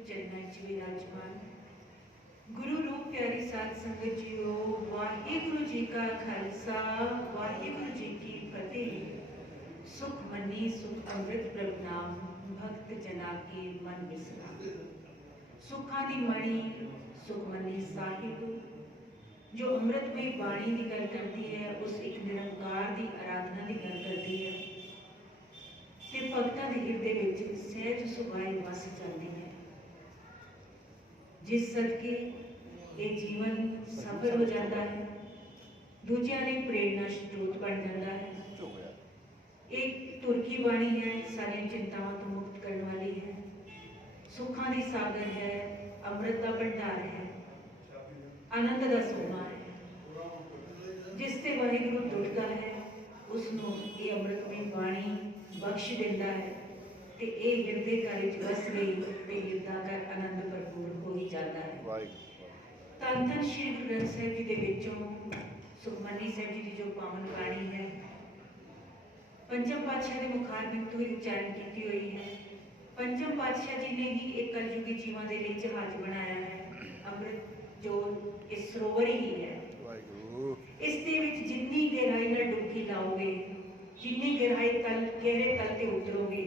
चरणा च विराजमान। गुरु रूप प्यारी साध संगत जीओ, वाहिगुरु जी का खालसा वाहिगुरु जी की फतेह। सुख मनी सुख अमृत प्रभ नाम, भक्त जना के मन विसराम। सुखा दी मणि सुखमनी साहिब जो अमृतमय बाणी की गल करती है, उस एक निरंकार की आराधना की गल करती है ते भगतां दे हिरदे विच सहज सुभाए वस जाती है, जिस सदके ये जीवन सफल हो जाता है, दूजियां ने प्रेरणा स्रोत बन जाता है। एक तुर्की बाणी है, सारी चिंताओं तो मुक्त करने वाली है, सुखां दी सागर है, अमृत का भंडार है, आनंद का सोना है। जिस ते वाहिगुरु दुखता है उसनों ये अमृतमय बाणी बख्श देता है ते ये हिरदे घर विच वस गई ते हिरदा घर आनंद भरपूर हो ही जाता है। धन धन श्री गुरु ग्रंथ साहिब जी दे विचों सुखमनी साहिब जी की जो पावन बाणी है, पंचम पातशाह के मुखारबिंद तो ही उच्चारण की हुई है। पंचम पातशाह जी ने ही एक कलयुगी जीवां दे लई जहाज बनाया है, अमृत जो इस सरोवर ही है। इस दे विच जिन्नी गहराई नाल डुबकी लाओगे, जिन्नी गहराई तल गहरे तल ते उतरोगे,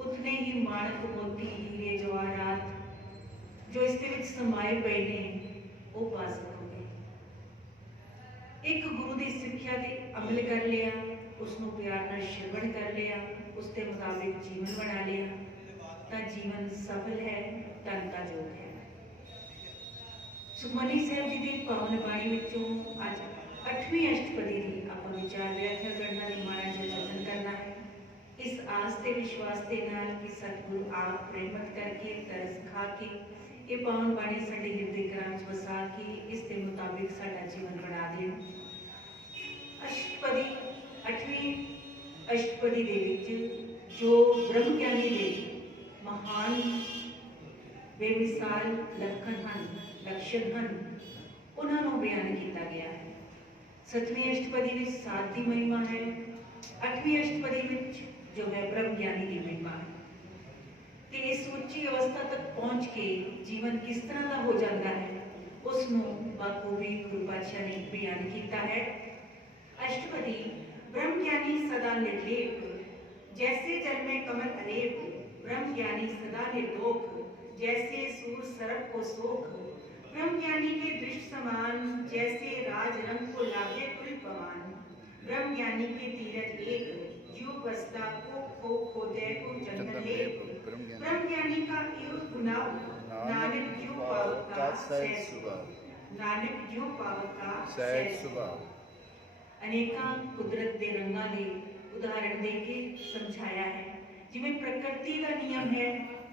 उतने ही माणक मोती हीरे जवाहरात जो इस दे विच समाए पए ने वो पा सकोगे। एक गुरु की सिक्ख्या ते अमल कर लिया, उसनों प्यार नाल श्रवण कर लिया, उसके मुताबिक जीवन बना लिया, तो जीवन सफल है, धन का योग है। सुखमनी साहिब जी की पावन बाणी विचों अज 8वीं अष्टपदी की आप विचार व्याख्या करना की माड़ा जिहा जतन करना है। इस आस ते विश्वास के नाल कि सतगुरु आप प्रेमत करके तरस खा के ये पावन बाणी साडे हिरदे घरां विच वसा के इसके मुताबिक साडा जीवन बना देण। अष्टपदी 8वीं अष्टपदी दे विच जो ब्रह्म ज्ञानी दे महान बेमिसाल लखन हन लक्षण हन उन्होंने बयान किया गया है। 7वीं अष्टपदी में सात की महिमा है, 8वीं अष्टपदी में जो है ब्रह्म ज्ञानी की महिमा है। तो इस उच्ची अवस्था तक पहुँच के जीवन किस तरह का हो जाता है उसनों बखूबी गुरु पातशाह ने बयान किया है। अष्टपदी ब्रह्म ज्ञानी सदा निर्लेप, जैसे जल में कमल अलेप, ब्रह्म ज्ञानी सदा निर्दोख, जैसे सूर सरप को सोख, ब्रह्म ज्ञानी के दृष्ट समान, जैसे राज रंग को लागे कुल पमान, ब्रह्म ज्ञानी के तीरथ एक, ज्यों बसता को खोदे को चंदन लेप, ब्रह्म ज्ञानी का इहो गुनाह, नानक ज्यों पावक का सहज सुभाव, नानक ज्यों पावक का सहज सुभाव। अनेका कुदरत के रंगां दे उदाहरण दे के समझाया है। जिवें प्रकृति का नियम है,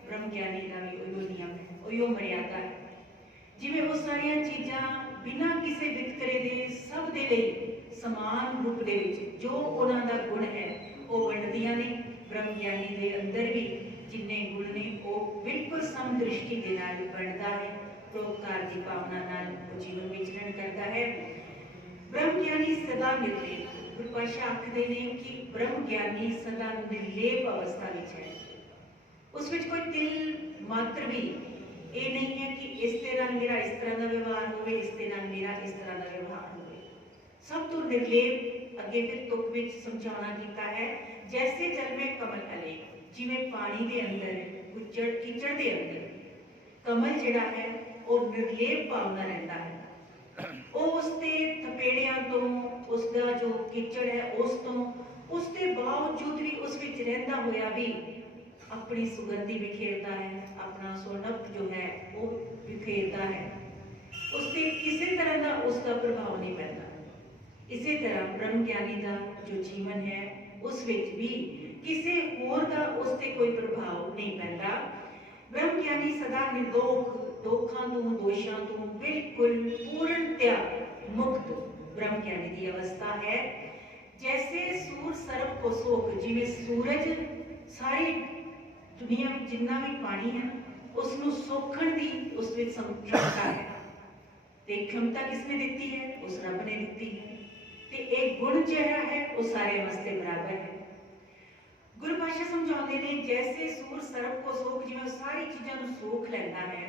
ब्रह्म ज्ञानी का भी उहियो नियम है, उहियो मर्यादा है। जिवें वो सारिया चीज़ां बिना किसी वितकरे दे सब दे लई समान रूप दे विच जो उन्हां दा गुण है वो वंडदियां ने, ब्रह्म ज्ञानी दे अंदर भी जिन्ने गुण ने वो बिल्कुल समदृष्टि दे नाल वंडदा है, परोपकार की भावना नाल वो जीवन विचरण करता है। ब्रह्म ज्ञानी सदा निर्लेप, गुरु पातशाह आखदे ने कि ब्रह्म ज्ञानी सदा निर्लेप अवस्था विच है, उस विच कोई तिल मात्र भी ये नहीं है कि इस तरह मेरा इस तरह का व्यवहार हो, इस तरह मेरा इस तरह का व्यवहार हो। सब तो निर्लेप अगे फिर तुक विच समझाना कीता है। जैसे जल में कमल अलेप, जिवें पानी के अंदर गुजड़ कीचड़ के अंदर कमल जिहड़ा है वो निर्लेप भावना रहता है, वो उसके थपेड़ियां तो उसका जो कीचड़ है उस तो उसके बावजूद भी उस विच रहंदा होया भी अपनी सुगंधी बिखेरता है, अपना सोनप जो है वो बिखेरता है, उससे किसी तरह का उसका प्रभाव नहीं पैदा। इसी तरह ब्रह्म ज्ञानी का जो जीवन है उस विच भी किसी होर का उससे कोई प्रभाव नहीं पैदा। ब्रह्म ज्ञानी सदा निर्दोख, दोखां तो दोषां तो बिल्कुल पूर्णतया मुक्त ब्रह्म ज्ञानी की अवस्था है। जैसे सूर सरप को सोख, जिवें सूरज सारी दुनिया में जिन्ना भी पानी है उसनों सोखण की उस विच क्षमता है, ते क्षमता किसने दी है? उस रब ने दी है। ते एक गुण जिहड़ा है वो सारे वास्ते बराबर है। गुरु पातशाह समझाते ने जैसे सूर सरप को सोख, जिवें सारी चीज़ों को सोख लैंदा है,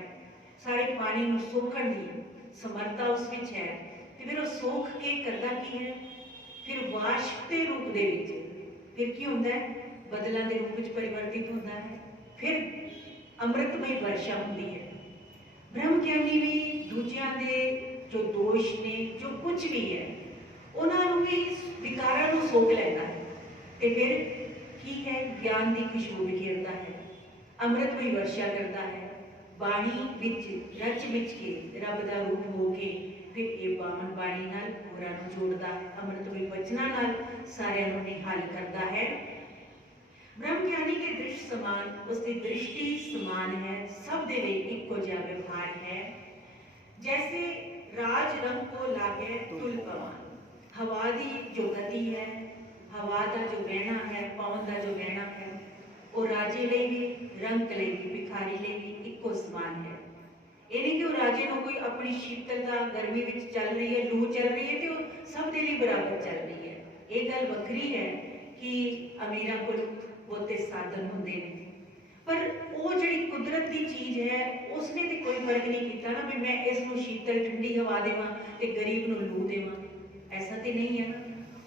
सारे पानी को सोखण दी समर्था उस विच है, ते फिर वो सोख के करदा की है, फिर वाष्प के रूप दे विच फिर की हुंदा है, बदलां दे रूप विच परिवर्तित होता है, फिर अमृतमय वर्षा होती है। ब्रह्म ज्ञानी भी दूजियां दे जो दोष ने, जो कुछ भी है, उन्होंने भी विकारां नूं सोख लैंदा है, ते फिर की है, ज्ञान की खुशबू बिखेरता है, अमृतमय वर्षा करता है, बाणी विच रच विच के रब दा रूप हो के फिर ये बाण बाणी नाल होरां नूं जोड़दा है, अमृतमय वचनां नाल सारिआं नूं निहाल करता है। ब्रह्म ज्ञानी के दृष्टि समान, उसकी दृष्टि समान है, सब दे लिए इक्को जिहा व्यवहार है। जैसे राज रंग को लागे तुल पवन, हवा दी जो गति है, हवा का जो बहना है, पवन का जो बहना है, वो राजे लिए भी, रंग लिए भी, भिखारी लिए भी इक्को समान है। ये नहीं कि राजे को कोई अपनी शीतलता गर्मी में चल रही है, लू चल रही है, तो सब दे लिए बराबर चल रही है। ये गल वखरी है कि अमीरां कोल बहुते साधन होंदे ने, पर वो जिहड़ी कुदरत की चीज़ है उसने तो कोई फर्क नहीं किया ना भी मैं इसनूं शीतल ठंडी हवा देवां ते गरीब नूं लू देवां, ऐसा तो नहीं है ना।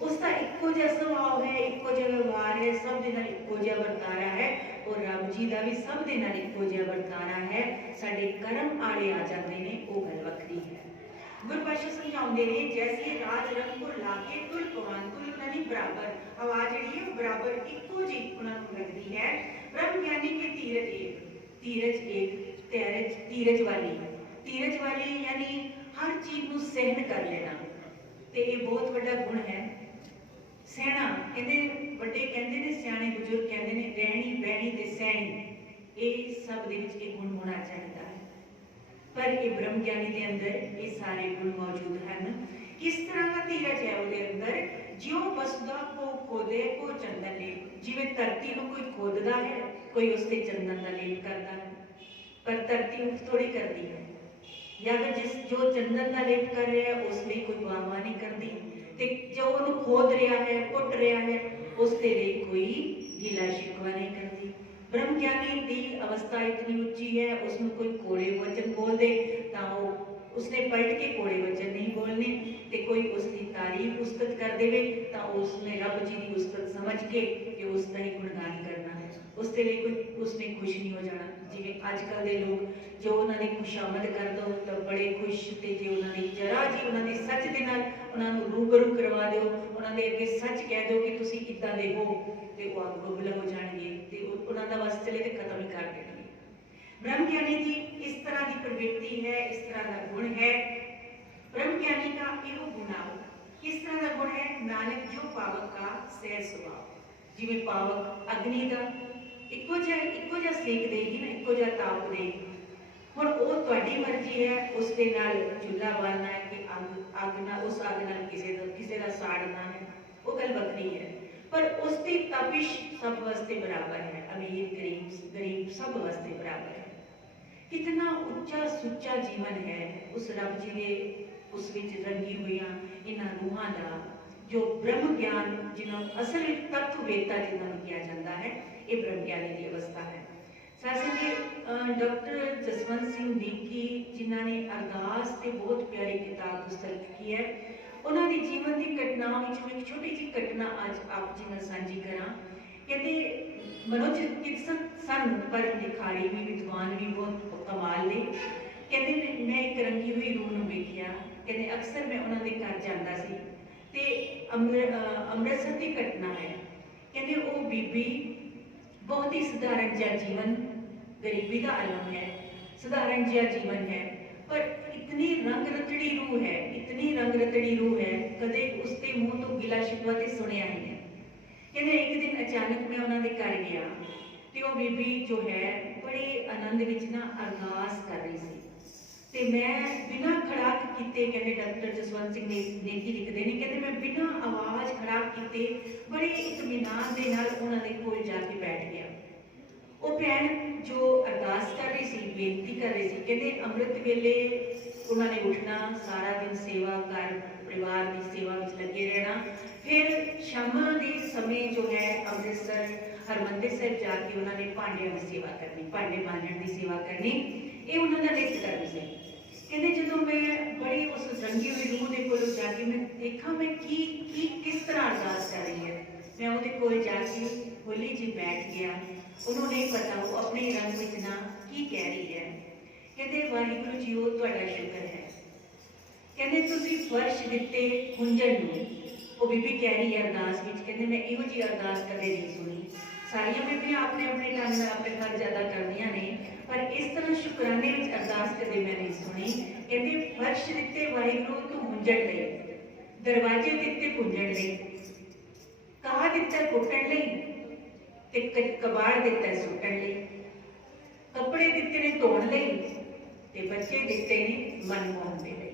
उसका इक्को जिहा सुभाव है, इक्को जिहा व्यवहार है, सब दे नाल इक्को जिहा वरतारा है, और रब जी का भी सब दे नाल इक्को जिहा वरतारा है। साडे कर्म आड़े आ जाते ने, वो गल वखरी है। गुरु पातशाह समझाते हैं जैसे राज रंग को लाके तुल पवन, तुल नहीं बराबर, हवा जी बराबर इक्को जी उन्होंने लगती है। ब्रह्म ज्ञानी के तीरज एक, तीरज एक, तीरज वाली, तीरज वाली यानी हर चीज को सहन कर लेना, तो ये बहुत बड़ा गुण है। सहना कहते बड़े कहते ने, सियाने बुजुर्ग कहते ने, रहनी बहनी ते सहनी, ये सब दे विच गुण होना चाहिए है। पर ये ब्रह्म ज्ञानी के अंदर ये सारे गुण मौजूद हैं। किस तरह का धीरज है उसके अंदर, ज्यों वसुदा को खोदे को चंदन लेप, जिवें धरती को कोई खोददा है, कोई उसते चंदन का लेप करता है, पर धरती उठ थोड़ी करती है, या फिर जिस जो चंदन का लेप कर रहा है उसने कोई वाहवाह नहीं करती, ते जो उन्हें खोद रहा है, पुट रहा है, उसके लिए कोई गिला शिकवा नहीं करती। ब्रह्म ज्ञानी की अवस्था इतनी उच्ची है, उसमें कोई कोड़े वचन बोल दे तो उसने पलट के कोड़े वचन नहीं बोलने, ते कोई उसकी तारीफ उस्तत कर देवे तो उसने रब जी की उस्तत समझ के कि उसका ही गुणगान करना है, उसके लिए कोई उसने खुश नहीं हो जाना। जिवें अजकल के लोग जो उन्होंने खुशामद कर दो तो बड़े खुश, तो जो उन्होंने जरा जी उन्होंने सच के नाल उन्होंने रूबरू करवा दो, उन्होंने अगे सच कह दो कि तुसीं इदां दे हो, तो वो बबल हो जाएंगे, तो उन्होंने बस चले तो खत्म ही कर देंगे। ब्रह्म ज्ञानी की इस तरह की प्रवृत्ति है, इस तरह का गुण है। ब्रह्म ज्ञानी का यो गुणाओ किस तरह का गुण है, नानक जो पावक का सह स्वभाव, जिवें पावक अग्नि का इक्को जिहा सेक देगी ना, इक्को जिहा ताप देगी, हुण वो तुहाडी मर्जी है उस दे नाल चुल्हा बालना है कि अग ना उस अग नाल किसे दा साड़ना है, वो गल वखरी है। पर उसकी तपिश सब वास्ते बराबर है, अमीर गरीब सब वास्ते बराबर है। कितना उच्चा सुच्चा जीवन है उस रब जी ने उस विच रंगी हुई इन्हां रूहां दा, जो ब्रह्म ज्ञान जिन्होंने असल तत्ववेता जिन्होंने किया जाता है, ये ब्रह्म ज्ञानी की अवस्था है। साथ ही डॉक्टर जसवंत सिंह नेगी जिन्होंने अरदास से बहुत प्यारी किताब पुस्तक लिखी है, उन्होंने जीवन की घटनाओं में एक छोटी जी घटना अज आप जी नाल सांझी करा। कहते मनोचिकित्सक सन पर लिखारी भी, विद्वान भी बहुत कमाल ने। कहते मैं एक रंगी हुई रूह नूं वेखिया, कहते अक्सर मैं उन्होंने घर जाता सी ते अमृतसर की घटना है। कहते वो बीबी बहुत ही सधारण जिहा जीवन, गरीबी का आलम है, सधारण जिहा जीवन है, पर इतनी रंग रतड़ी रूह है, इतनी रंग रतड़ी रूह है, कदे उसके मुंह तो गिला शिकवा ते सुनिया ही नहीं। कहते एक दिन अचानक मैं उन्होंने घर गया तो वो बीबी जो है बड़े आनंद विच ना अरदास कर रही सी, ते मैं बिना खड़ाक किते, कहते डॉक्टर जसवंत सिंह नेगी लिखते हैं, कहते मैं बिना आवाज खड़ाक किते बड़े इत्मीनान दे नाल उन्हां दे कोल जाके बैठ गया। वो भैन जो अरदास कर रही सी, बेनती कर रही सी, कहते अमृत वेले उन्होंने उठना, सारा दिन सेवा कर, परिवार की सेवा में लगे रहना, फिर शामा के समय जो है अमृतसर हरमंदिर साहिब जाके उन्होंने भांडिया की सेवा करनी, भांडे मांजण की सेवा करनी, ये उन्होंने नित कर्म से। कहते जो मैं बड़ी उस रंगी हुई रूह के कोल जाके मैं देखा मैं की किस तरह अरदास कर रही है, मैं वो कोल जाके होली जी बैठ गया। उन्होंने नहीं पता वो अपने रंग में ना की कह रही है। कहते वाहिगुरु जी वो तुहाडा शुक्र है, कहते तुसीं फर्श दिते कुंजन नूं। वो बीबी कह रही है अरदास विच, कहते मैं इहो जी अरदास कदे नहीं सुनी। सारियां बीबियां अपने अपने ढंग नाल अपने फर्ज अदा करदियां ने, पर इस तरह शुकराने विच अरदास कदे मैं नहीं सुनी। कहते फर्श दिते वाहिगुरू तू मुंजण लई, दरवाजे दिते कुंजण लई, कहा दिता कुटण लई, ते कबाड़ दिता सुटण लई, कपड़े दिते ने धोण लई, ते बच्चे दिते ने मन मोहन दे लई।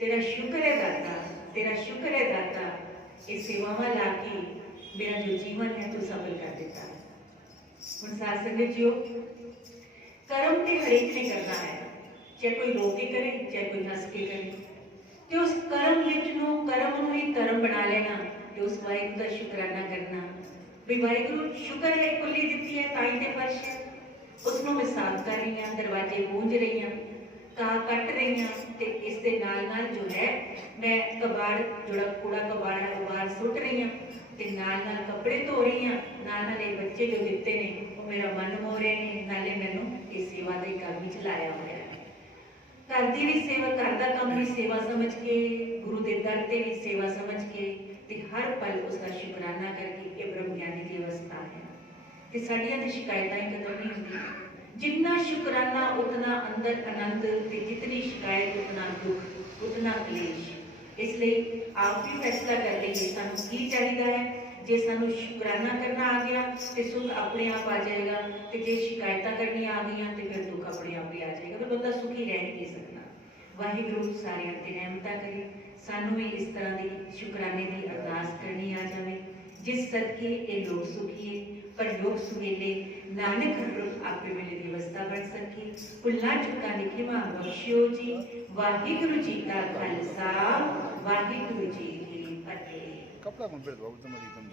तेरा शुक्र है दाता, तेरा शुक्र है दाता, ये सेवावां ला के मेरा जो जीवन है तू सफल कर देता। हुण साध संगत जीओ, कर्म ते हरेक ने करना है, चाहे कोई रो के करे चाहे कोई हंस के करे, ते उस कर्म विच नूं कर्म नूं ही धर्म बना लेना, ते उस वाहिगुरू दा शुकराना करना भी वाहिगुरू शुक्र है कुल्ली दित्ती है ताई ते फर्श है, उसनों मैं साफ कर रही हूँ, दरवाजे गूंज रही हूँ, घाह कट रही हूँ, ते इस दे नाल नाल जो है मैं कबाड़ जोड़ा कूड़ा कबाड़ है वो बाहर सुट रही हूँ, ते नाल नाल कपड़े धो रही हूँ, नाल नाल ये बच्चे जो दिते ने वो मेरा मन मोह रहे हैं, नाले मैनू इस सेवा दे काम विच लाया होया है। घर दी भी सेवा, घर दा काम भी सेवा समझ के, गुरु दे दर ते भी सेवा समझ के, ते हर पल उसका शुकराना करके ये ब्रह्म ज्ञानी की अवस्था है। ते साड़ियां दी शिकायतां ही खत्म नहीं होंदी। जितना शुकराना उतना अंदर आनंद, ते जितनी शिकायत उतना दुख, उतना क्लेश। इसलिए आप भी फैसला कर लीजिए सानू की चाहिए है। जे सानू शुकराना करना आ गया तो सुख अपने आप आ जाएगा, तो जे शिकायत करनी आ गई तो फिर दुख अपने आप ही आ जाएगा, फिर बंदा सुखी रह नहीं सकता। वाहिगुरू सारियां ते रहमतां करे, सानू भी इस तरह की शुकराने की अरदास करनी आ जाए, जिस सदके ये लोग सुखीए पर लोग सुहेले नानक रूप आपे वेले दी अवस्था बन सके। भुल्लां चुकां दी खिमा बख्शियो जी। वाहिगुरू जी का खालसा, वाहिगुरू जी की फतेह। कपड़ा कौन पे दो, एकदम